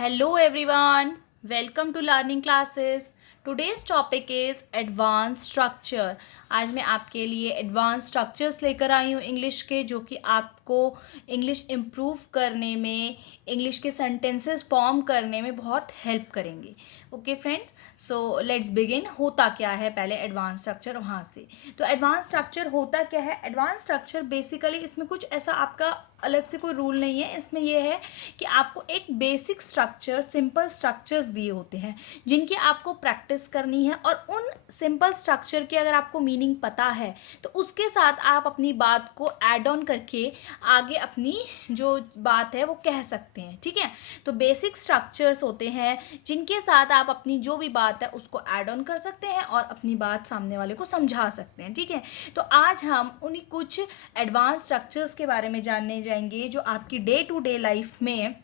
Hello everyone, welcome to learning classes. Today's topic is advanced structure. आज मैं आपके लिए एडवांस स्ट्रक्चर्स लेकर आई हूँ इंग्लिश के, जो कि आपको इंग्लिश इम्प्रूव करने में, इंग्लिश के सेंटेंसेस फॉर्म करने में बहुत हेल्प करेंगे. Okay friends, so let's begin. होता क्या है पहले एडवांस स्ट्रक्चर, वहाँ से. तो एडवांस स्ट्रक्चर होता क्या है? एडवांस स्ट्रक्चर बेसिकली इसमें कुछ ऐसा आपका अलग से कोई रूल नहीं है. इसमें यह है कि आपको एक बेसिक स्ट्रक्चर, सिंपल स्ट्रक्चर्स दिए होते हैं जिनकी आपको प्रैक्टिस करनी है, और उन सिंपल स्ट्रक्चर की अगर आपको मीनिंग पता है तो उसके साथ आप अपनी बात को ऐड ऑन करके आगे अपनी जो बात है वो कह सकते हैं. ठीक है, तो बेसिक स्ट्रक्चर्स होते हैं जिनके साथ आप अपनी जो भी बात है उसको ऐड ऑन कर सकते हैं और अपनी बात सामने वाले को समझा सकते हैं. ठीक है, तो आज हम उन्हीं कुछ एडवांस स्ट्रक्चर्स के बारे में जानने जाएंगे जो आपकी डे टू डे लाइफ में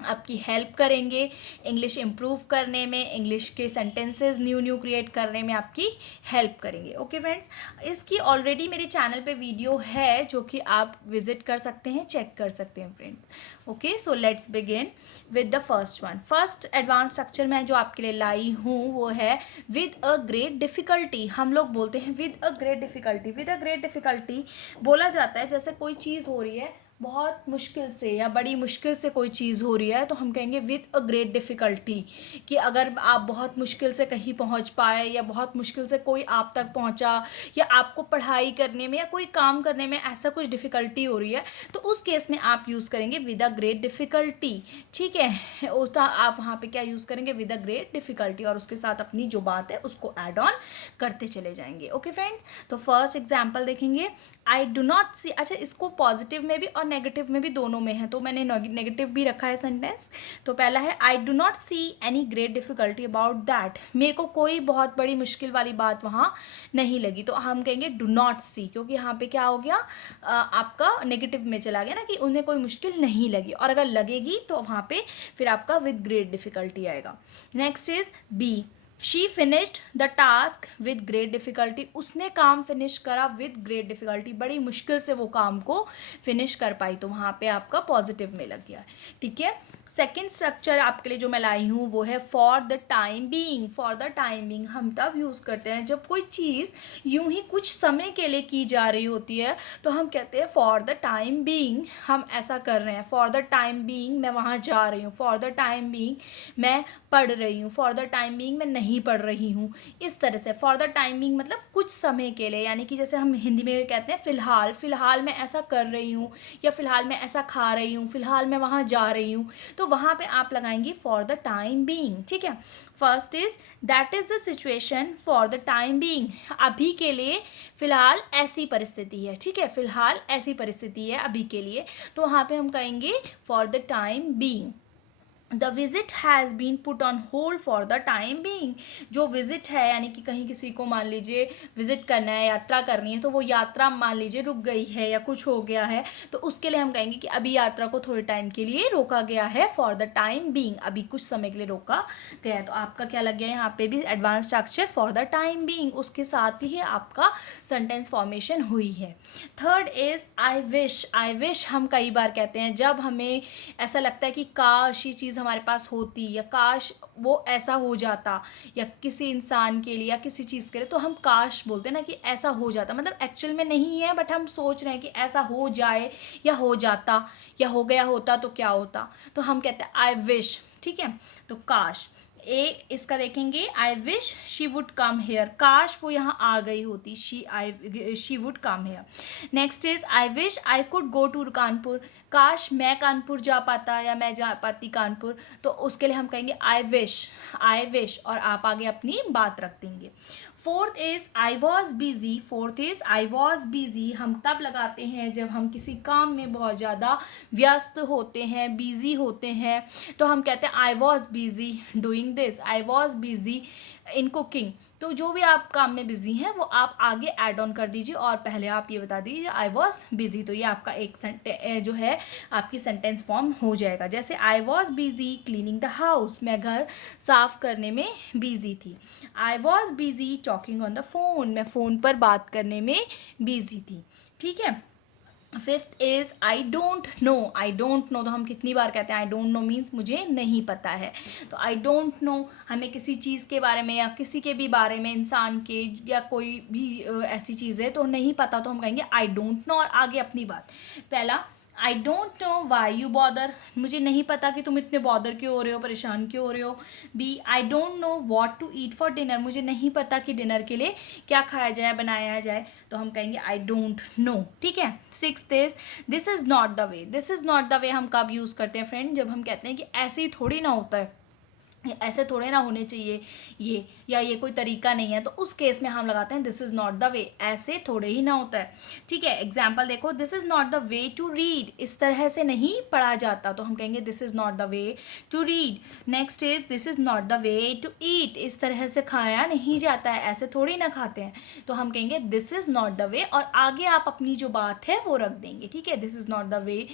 आपकी हेल्प करेंगे इंग्लिश इम्प्रूव करने में, इंग्लिश के सेंटेंसेस न्यू क्रिएट करने में आपकी हेल्प करेंगे. ओके फ्रेंड्स, इसकी ऑलरेडी मेरे चैनल पे वीडियो है जो कि आप विजिट कर सकते हैं, चेक कर सकते हैं friends. Okay, so let's begin with the first one. First advance structure मैं जो आपके लिए लाई हूँ वो है विद अ ग्रेट डिफ़िकल्टी. हम लोग बोलते हैं with a great difficulty. With a great difficulty बोला जाता है जैसे कोई चीज़ हो रही है बहुत मुश्किल से या बड़ी मुश्किल से कोई चीज़ हो रही है तो हम कहेंगे विद अ ग्रेट डिफ़िकल्टी. कि अगर आप बहुत मुश्किल से कहीं पहुंच पाए या बहुत मुश्किल से कोई आप तक पहुंचा, या आपको पढ़ाई करने में या कोई काम करने में ऐसा कुछ डिफ़िकल्टी हो रही है, तो उस केस में आप यूज़ करेंगे विद अ ग्रेट डिफ़िकल्टी. ठीक है, तो आप वहाँ पे क्या यूज़ करेंगे? विद अ ग्रेट डिफ़िकल्टी, और उसके साथ अपनी जो बात है उसको ऐड ऑन करते चले जाएंगे. ओके फ्रेंड्स, तो फर्स्ट एग्जाम्पल देखेंगे. आई डू नॉट सी. अच्छा, इसको पॉजिटिव में भी और नेगेटिव में भी दोनों में है, तो मैंने नेगेटिव भी रखा है सेंटेंस. तो पहला है I do not see any great difficulty about that. मेरे को कोई बहुत बड़ी मुश्किल वाली बात वहाँ नहीं लगी, तो हम कहेंगे डू नॉट सी, क्योंकि यहाँ पे क्या हो गया, आपका नेगेटिव में चला गया ना, कि उन्हें कोई मुश्किल नहीं लगी. और अगर लगेगी तो वहाँ पे फिर आपका विद ग्रेट डिफ़िकल्टी आएगा. Next is B. She finished the task with great difficulty. उसने काम फिनिश करा विद ग्रेट डिफ़िकल्टी, बड़ी मुश्किल से वो काम को फिनिश कर पाई, तो वहाँ पे आपका पॉजिटिव में लग गया. ठीक है, सेकेंड स्ट्रक्चर आपके लिए जो मैं लाई हूँ वो है for the time being. For the time being हम तब यूज़ करते हैं जब कोई चीज़ यूं ही कुछ समय के लिए की जा रही होती है, तो हम कहते हैं फॉर द टाइम बीइंग हम ऐसा कर रहे हैं. फॉर द टाइम बीइंग मैं वहाँ जा रही हूँ. फॉर द टाइम बीइंग मैं पढ़ रही हूँ. फॉर द टाइम बीइंग मैं नहीं पढ़ रही हूँ. इस तरह से फॉर द टाइम बीइंग मतलब कुछ समय के लिए, यानी कि जैसे हम हिंदी में कहते हैं फ़िलहाल. फ़िलहाल मैं ऐसा कर रही हूँ, या फ़िलहाल मैं ऐसा खा रही हूँ, फ़िलहाल मैं वहाँ जा रही हूँ, तो वहाँ पे आप लगाएंगे फॉर द टाइम बीइंग. ठीक है, first is that is the situation for the time being. अभी के लिए फ़िलहाल ऐसी परिस्थिति है. ठीक है, फ़िलहाल ऐसी परिस्थिति है अभी के लिए, तो वहाँ पे हम कहेंगे for the time being. The visit has been put on hold for the time being. जो विजिट है, यानी कि कहीं किसी को मान लीजिए विजिट करना है, यात्रा करनी है, तो वो यात्रा मान लीजिए रुक गई है या कुछ हो गया है, तो उसके लिए हम कहेंगे कि अभी यात्रा को थोड़े टाइम के लिए रोका गया है. फॉर द टाइम बीइंग अभी कुछ समय के लिए रोका गया है. तो आपका क्या लग गया यहाँ पे भी advance structure for the time being, उसके साथ ही आपका सेंटेंस फॉर्मेशन हुई है. Third is I wish. I wish हम कई बार कहते हैं जब हमें ऐसा लगता है कि काश ये चीज़ हमारे पास होती, या काश वो ऐसा हो जाता, या किसी इंसान के लिए या किसी चीज़ के लिए, तो हम काश बोलते हैं ना कि ऐसा हो जाता. मतलब एक्चुअल में नहीं है, बट हम सोच रहे हैं कि ऐसा हो जाए या हो जाता या हो गया होता तो क्या होता, तो हम कहते हैं आई विश. ठीक है, तो काश. ए इसका देखेंगे I wish she would come here. काश वो यहाँ आ गई होती, she would come here. Next is I wish I could go to Kanpur. काश मैं कानपुर जा पाता या मैं जा पाती कानपुर, तो उसके लिए हम कहेंगे आई विश, और आप आगे अपनी बात रख देंगे. Fourth is I was busy. Fourth is I was busy हम तब लगाते हैं जब हम किसी काम में बहुत ज़्यादा व्यस्त होते हैं, बिजी होते हैं, तो हम कहते हैं I was busy doing this. I was busy in cooking. तो जो भी आप काम में बिजी हैं वो आप आगे ऐड ऑन कर दीजिए, और पहले आप ये बता दीजिए आई वॉज बिजी, तो ये आपका एक जो है आपकी सेंटेंस फॉर्म हो जाएगा. जैसे I was busy cleaning the house, मैं घर साफ करने में बिजी थी. I was busy talking on the phone, मैं फ़ोन पर बात करने में बिजी थी. ठीक है, fifth is I don't no. I don't no तो हम कितनी बार कहते हैं आई डोंट नो मीन्स मुझे नहीं पता है। तो आई डोंट नो हमें किसी चीज़ के बारे में या किसी के भी बारे में, इंसान के या कोई भी ऐसी चीज़ है तो नहीं पता, तो हम कहेंगे आई डोंट नो। और आगे अपनी बात, पहला आई don't know why you bother, मुझे नहीं पता कि तुम इतने बॉदर क्यों हो रहे हो, परेशान क्यों हो रहे हो। B I don't know what to eat for dinner, मुझे नहीं पता कि डिनर के लिए क्या खाया जाए, बनाया जाए, तो हम कहेंगे आई डोंट नो। ठीक है। Sixth is this is not the way. This is not the वे हम कब यूज़ करते हैं फ्रेंड, जब हम कहते हैं कि ऐसे ही थोड़ी ना होता है, ये ऐसे थोड़े ना होने चाहिए ये, या ये कोई तरीका नहीं है, तो उस केस में हम लगाते हैं दिस इज़ नॉट द वे, ऐसे थोड़े ही ना होता है। ठीक है। एग्जाम्पल देखो, this is not the way to read, इस तरह से नहीं पढ़ा जाता, तो हम कहेंगे this is not the way to read. Next is this is not the way to eat, इस तरह से खाया नहीं जाता है, ऐसे थोड़ी ना खाते हैं, तो हम कहेंगे दिस इज़ नॉट द वे, और आगे आप अपनी जो बात है वो रख देंगे। ठीक है। This is not the way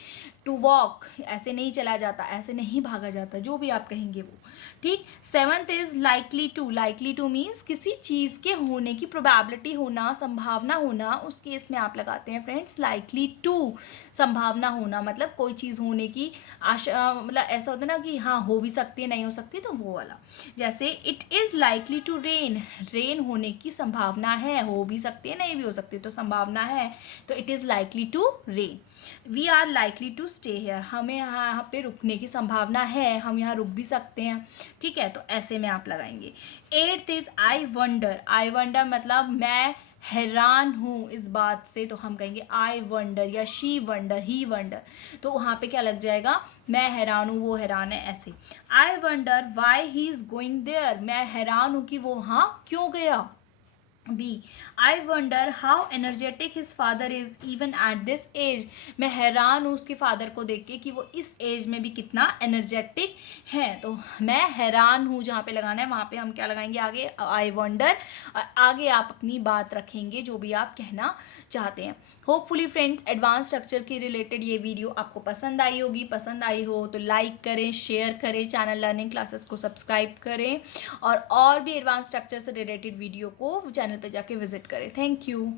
to walk, ऐसे नहीं चला जाता, ऐसे नहीं भागा जाता, जो भी आप कहेंगे वो। ठीक। Seventh is likely to. Likely to means किसी चीज़ के होने की प्रोबेबिलिटी होना, संभावना होना, उस केस में आप लगाते हैं फ्रेंड्स लाइकली टू। संभावना होना मतलब कोई चीज़ होने की आशा, मतलब ऐसा होता है ना कि हाँ हो भी सकती है, नहीं हो सकती, तो वो वाला। जैसे it is likely to rain, rain होने की संभावना है, हो भी सकती है, नहीं भी हो सकती, तो संभावना है, तो it is likely to rain. We are likely to stay here, हमें यहाँ पे रुकने की संभावना है, हम यहाँ रुक भी सकते हैं। ठीक है। तो ऐसे में आप लगाएंगे। Eighth is I wonder. I wonder मतलब मैं हैरान हूँ इस बात से, तो हम कहेंगे आई वंडर, या शी वंडर, ही वंडर, तो वहाँ पे क्या लग जाएगा, मैं हैरान हूँ, वो हैरान है, ऐसे। I wonder why he is going there, मैं हैरान हूँ कि वो वहाँ क्यों गया। B I wonder how energetic his father is even at this age, मैं हैरान हूँ उसके फादर को देख के कि वो इस एज में भी कितना एनर्जेटिक है, तो मैं हैरान हूँ जहाँ पे लगाना है वहाँ पे हम क्या लगाएंगे आगे, आई वंडर, और आगे आप अपनी बात रखेंगे जो भी आप कहना चाहते हैं। होपफुली फ्रेंड्स एडवांस स्ट्रक्चर के रिलेटेड ये वीडियो आपको पसंद आई होगी। पसंद आई हो तो लाइक करें, शेयर करें, चैनल लर्निंग क्लासेस को सब्सक्राइब करें, और भी एडवांस स्ट्रक्चर से रिलेटेड वीडियो को चैनल पे जाके विजिट करें। Thank you.